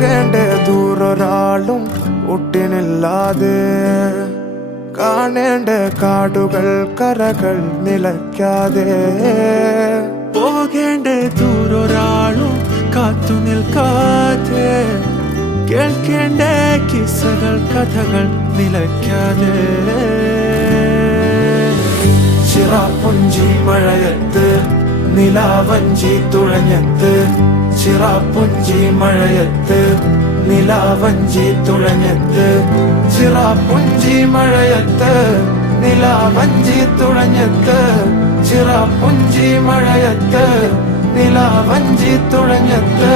പോകേണ്ട ദൂരൊരാളും ഒട്ടിനില്ലാതെ കാണേണ്ട കാടുകൾ കരകൾ നിലയ്ക്കാതെ പോകേണ്ട ദൂരൊരാളും കാത്തു നിൽക്കാതെ കേൾക്കേണ്ട കിസ്സകൾ കഥകൾ നിലയ്ക്കാതെ ചിറാപ്പുഞ്ചി മഴയത്ത് നിലാവഞ്ചി തുഴഞ്ഞത്ത് ചിറാപ്പുഞ്ചി മഴയത്ത് നിലാവഞ്ചി തുഴഞ്ഞത്ത് ചിറാപ്പുഞ്ചി മഴയത്ത് നിലാവഞ്ചി തുഴഞ്ഞത്ത് ചിറാപ്പുഞ്ചി മഴയത്ത് നിലാവഞ്ചി തുഴഞ്ഞത്ത്